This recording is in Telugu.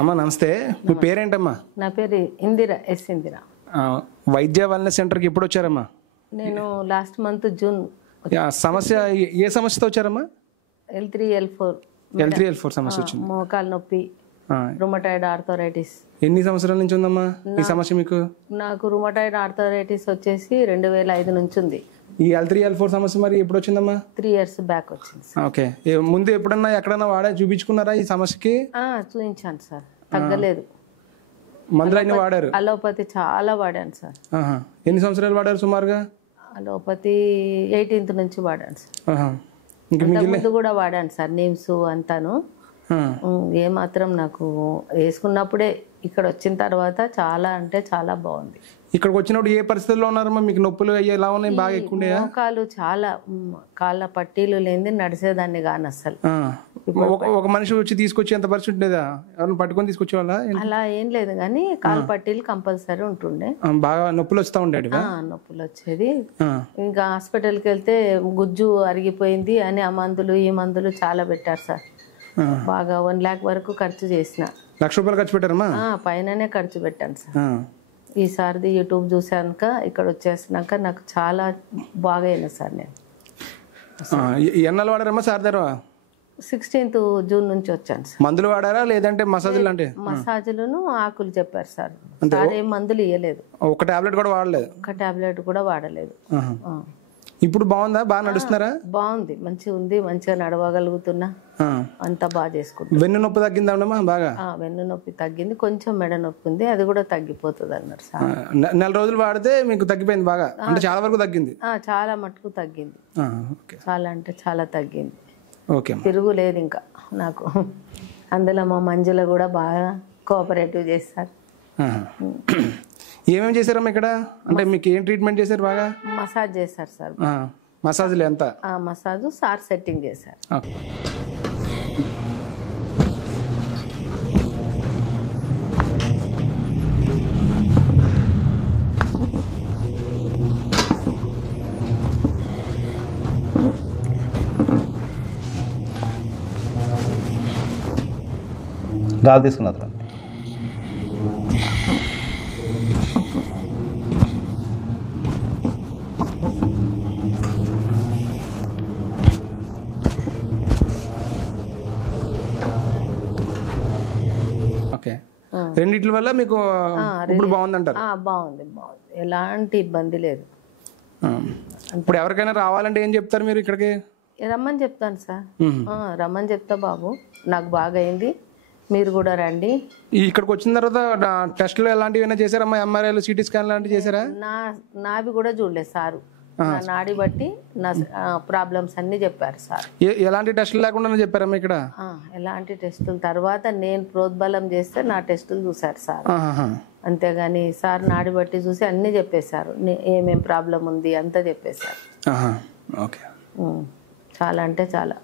అమ్మా నమస్తే, మీ పేరేంటమ్మా? నా పేరు ఇందిరా, ఎస్ ఇందిరా. వైద్య వెల్నెస్ సెంటర్కి ఎప్పుడు వచ్చారమ్మా? నేను లాస్ట్ మంత్ జూన్. సమస్య ఏ సమస్యతో వచ్చారమ్మా? L3 L4 సమస్య వచ్చింది. మోకాలు నొప్పి, రుమటాయిడ్ ఆర్థరైటిస్. ఎన్ని సంవత్సరాల నుంచి ఉందమ్మా ఈ సమస్య మీకు? నాకు రుమటాయిడ్ ఆర్థరైటిస్ వచ్చేసి 2005 నుంచి ఉంది. ఈ L3 L4 సమస్య మరి ఎప్పుడు వచ్చిందమ్మా? 3 years బ్యాక్ వచ్చింది. ఓకే, ముందు ఎప్పుడన్నా ఎక్కడన్నా చూపించుకున్నారా ఈ సమస్యకి? చూపించాను సార్, తగ్గలేదు. మందులు అన్ని వాడారు? అలోపతి చాలా వాడాను సార్. ఎన్ని సంవత్సరాలు వాడారు సుమారుగా? అలోపతి 18th నుంచి వాడాను సార్. ఇంకా ముందు కూడా వాడాను సార్, నేమ్స్ అంతాను. ఏమాత్రం నాకు వేసుకున్నప్పుడే ఇక్కడ వచ్చిన తర్వాత చాలా అంటే చాలా బాగుంది. ఇక్కడికి వచ్చినప్పుడు ఏ పరిస్థితుల్లో ఉన్నారమ్మా? మీకు నొప్పులు ఎలా ఉన్నాయి? బాగా ఎక్కువ ఉన్నాయా? మోకాలు చాలా, కాళ్ళ పట్టీలు లేని నడిచేదాన్ని కాను అసలు. ఒక మనిషి వచ్చి తీసుకొచ్చి ఎంత పరిస్థితి ఉండేదా? ఎవరైనా పట్టుకొని తీసుకొచ్చే వాళ్ళ? అలా ఏం లేదు కానీ కాళ్ళ పట్టీలు కంపల్సరీ ఉంటుండే. బాగా నొప్పులు వస్తూ ఉండేది? నొప్పులు వచ్చేది. ఇంకా హాస్పిటల్కి వెళ్తే గుజ్జు అరిగిపోయింది అని ఆ మందులు ఈ మందులు చాలా పెట్టారు సార్. బాగా 1 lakh వరకు ఖర్చు చేసిన. ₹1 లక్ష ఖర్చు పెట్టారమ్మా? పైననే ఖర్చు పెట్టాను సార్. ఈసారిది యూట్యూబ్ చూసాక ఇక్కడ వచ్చేసినాక నాకు చాలా బాగా అయినా సార్. నేను ఎన్నాళ్ళు వాడారమ్మా సార్ దగ్గర? 16th జూన్ నుంచి వచ్చాను సార్. మందులు వాడారా లేదంటే మసాజులు? అంటే మసాజులను ఆకులు చెప్పారు సార్. సార్ ఏం మందులు ఇవ్వలేదు. ఒక టాబ్లెట్ కూడా వాడలేదు? ఒక టాబ్లెట్ కూడా వాడలేదు. ఇప్పుడు బాగుందా? బాగా నడుస్తున్నారా? బాగుంది, మంచిగా ఉంది, మంచిగా నడవగలుగుతున్నా, అంతా బాగా చేసుకుంటా. వెన్ను నొప్పి తగ్గిందా బాగా? వెన్ను నొప్పి తగ్గింది, కొంచెం మెడ నొప్పి ఉంది, అది కూడా తగ్గిపోతుంది అన్నారు సార్. నెల రోజులు వాడితే మీకు తగ్గిపోయింది బాగా? అంటే చాలా వరకు తగ్గింది? చాలా మటుకు తగ్గింది, చాలా అంటే చాలా తగ్గింది. ఓకే, తిరుగులేదు ఇంకా నాకు. అందులో మా మంజుల కూడా బాగా కోఆపరేటివ్ చేస్తారు. ఏమేమి చేశారమ్మా ఇక్కడ? అంటే మీకు ఏం ట్రీట్మెంట్ చేశారు? బాగా మసాజ్ చేశారు సార్. మసాజ్లు ఎంత? మసాజ్ సార్ సెట్టింగ్ చేశారు. గాలి తీసుకున్నారు. ఓకే, రెండిట్ల వల్ల మీకు ఇప్పుడు బాగుందంటారు? బాగుంది, బాగుంది, ఎలాంటి ఇబ్బంది లేదు. ఇప్పుడు ఎవరికైనా రావాలంటే ఏం చెప్తారు మీరు? ఇక్కడికి రమ్మని చెప్తాను సార్, రమ్మని చెప్తా బాబు, నాకు బాగా అయింది, మీరు కూడా రండి. ఇక్కడికి వచ్చిన తర్వాత టెస్టులు ఎలాంటివి చేశారమ్మా? MRIలు, CT స్కాన్ లాంటివి చేశారా? నావి కూడా చూడలేదు సారు. నాడి బట్టి నా ప్రాబ్లమ్స్ అన్ని చెప్పారు సార్. ఎలాంటి టెస్టులు లేకుండా చెప్పారమ్మా ఇక్కడ? ఎలాంటి టెస్టులు తర్వాత నేను ప్రోద్బలం చేస్తే నా టెస్టులు చూసారు సార్. అంతేగాని సార్ నాడి బట్టి చూసి అన్ని చెప్పేశారు, ఏమేం ప్రాబ్లం ఉంది అంతా చెప్పేశారు. ఓకే, చాలా అంటే చాలా.